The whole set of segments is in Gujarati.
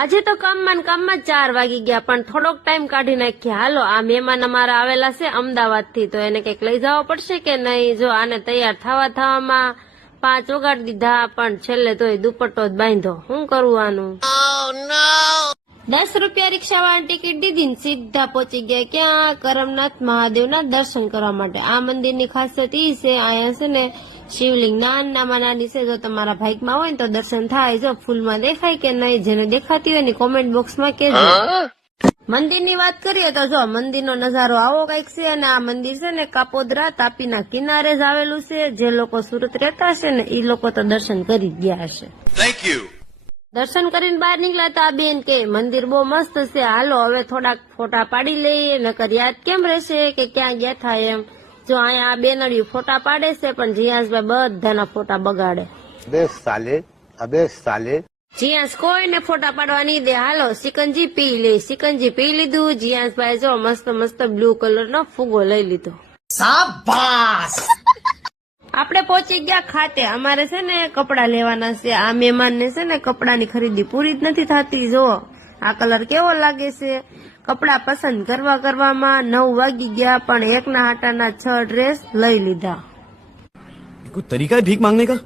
આજે તો કામમાં 4 વાગી ગયા, પણ થોડોક ટાઈમ કાઢી નાખ્યા. હાલો, આ મહેમાન અમારા આવેલા છે અમદાવાદ થી, તો એને કઈક લઈ જવો પડશે કે નહીં. જો આને તૈયાર થવામાં 5 વગાડી દીધા, પણ છેલ્લે તોય દુપટ્ટો જ બાંધ્યો. શું કરવું આનું? 10 રૂપિયા રિક્ષાવાળાની ટિકિટ દીધી ને સીધા પહોંચી ગયા ક્યાં? કરમનાથ મહાદેવના દર્શન કરવા માટે. આ મંદિરની ખાસિયત ઈ છે, અહીંયા છે ને શિવલિંગ નાનામાં નાની છે. જો તમારા ભાઈકમાં હોય ને તો દર્શન થાય. જો ફૂલમાં દેખાય કે નહીં, જેને દેખાતી હોય ને કોમેન્ટ બોક્સમાં કહેજો. મંદિરની વાત કરીએ તો જો મંદિરનો નજારો આવો કઈક છે, અને આ મંદિર છે ને કાપોદ્રા તાપીના કિનારે જ આવેલું છે. જે લોકો સુરત રહેતા હશે ને એ લોકો તો દર્શન કરી જ ગયા હશે. Thank you. દર્શન કરીને બહાર નીકળ્યા તા બેન કે મંદિર બહુ મસ્ત છે, હાલો હવે થોડાક ફોટા પાડી લઈએ, નકર યાદ કેમ રહેશે કે ક્યાં ગયા था એમ. જો અહીંયા આ બેનડિયું ફોટા પાડે છે, પણ જીયાસભાઈ બધાના ફોટા બગાડે. અબે સાલે જીયાસ કોઈને ફોટા પાડવા નહીં દે. હાલો સિકંજી પી લે. સિકંજી પી લીધું. જીયાસભાઈ જો મસ્ત મસ્ત બ્લુ કલર નો ફુગો લઈ લીધો. શાબાશ. આપણે પહોંચી ગયા ખાતે. અમારે છે ને કપડા લેવાના છે. આ મહેમાન ને છે ને કપડાની ખરીદી પૂરી જ નથી થતી. જો આ કલર કેવો લાગે છે. કપડા પસંદ કરવામાં 9 વાગી ગયા, પણ એકના હાટાના 6 ડ્રેસ લઈ લીધા. કોઈ તરીકા ભીખ માંગને કા?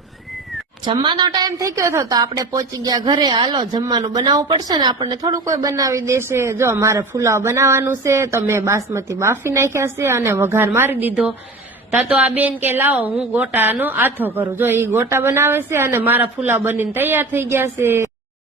જમવાનો ટાઈમ થઈ ગયો હતો તો આપણે પહોંચી ગયા ઘરે. હાલો જમવાનું બનાવવું પડશે ને, આપણને થોડું કોઈ બનાવી દેશે. જો મારે ફુલાવ બનાવવાનું છે તો મેં બાસમતી બાફી નાખ્યા છે અને વઘાર મારી દીધો. તો આ બેન કે લાવો હું ગોટાનો આથો કરું. જો એ ગોટા બનાવે છે અને મારા ફુલાવ બનીને તૈયાર થઈ ગયા છે.